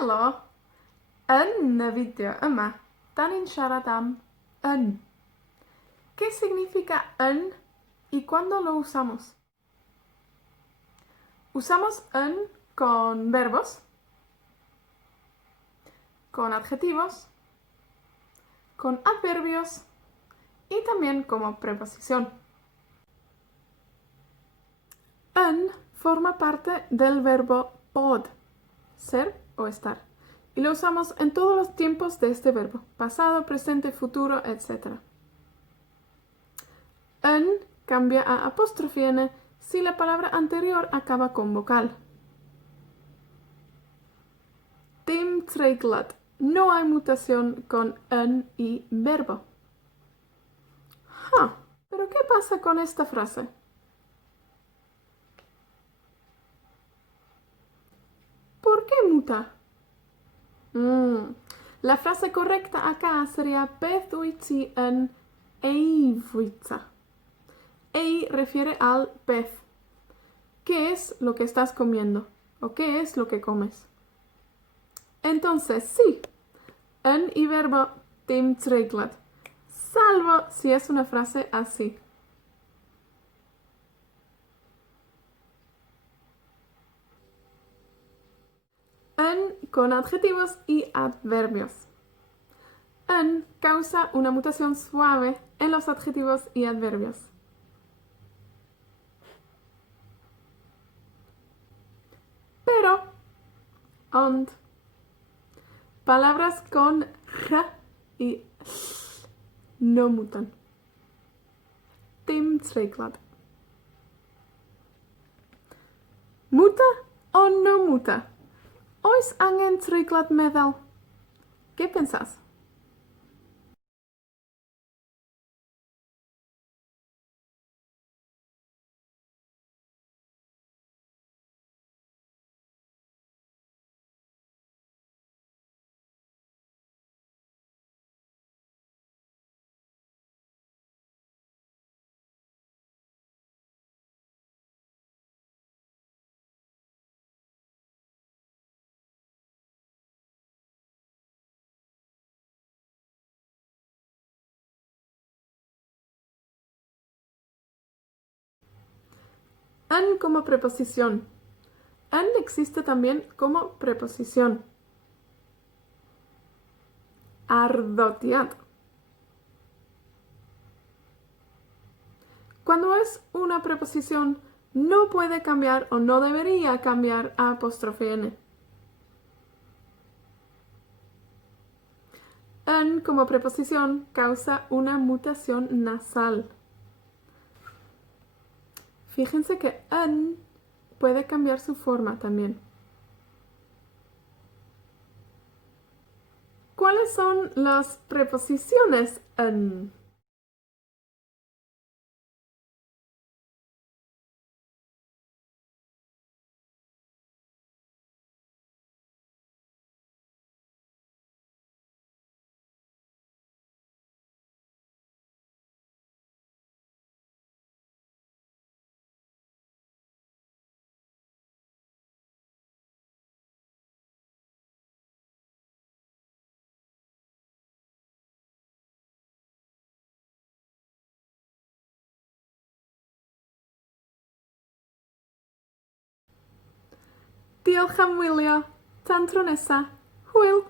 Helo! Yn y fideo yma, da ni'n siarad am yn. ¿Qué significa yn y cuándo lo usamos? Usamos yn con verbos, con adjetivos, con adverbios y también como preposición. Yn forma parte del verbo bod, ser o estar, y lo usamos en todos los tiempos de este verbo, pasado, presente, futuro, etc. Yn cambia a apóstrofe n si la palabra anterior acaba con vocal. Dim treiglad. No hay mutación con yn y verbo. ¿Pero qué pasa con esta frase? ¿Por qué muta? La frase correcta acá sería beth wyt ti yn ei fwyta. Ei refiere al beth. ¿Qué es lo que estás comiendo? ¿O qué es lo que comes? Entonces, sí, yn y verbo dim treiglad, salvo si es una frase así. Yn con adjetivos y adverbios. Yn causa una mutación suave en los adjetivos y adverbios. Pero, ond, palabras con r y no mutan. Dim treiglad. Muta o no muta? Oes angen treiglad meddal? ¿Qué pensás? Yn como preposición. Yn existe también como preposición. Ardotiad. Cuando es una preposición, no puede cambiar o no debería cambiar a apóstrofe n. Yn como preposición causa una mutación nasal. Fíjense que yn puede cambiar su forma también. ¿Cuáles son las preposiciones yn? Diolch am wylio. Tan tro nesa. Hwyl!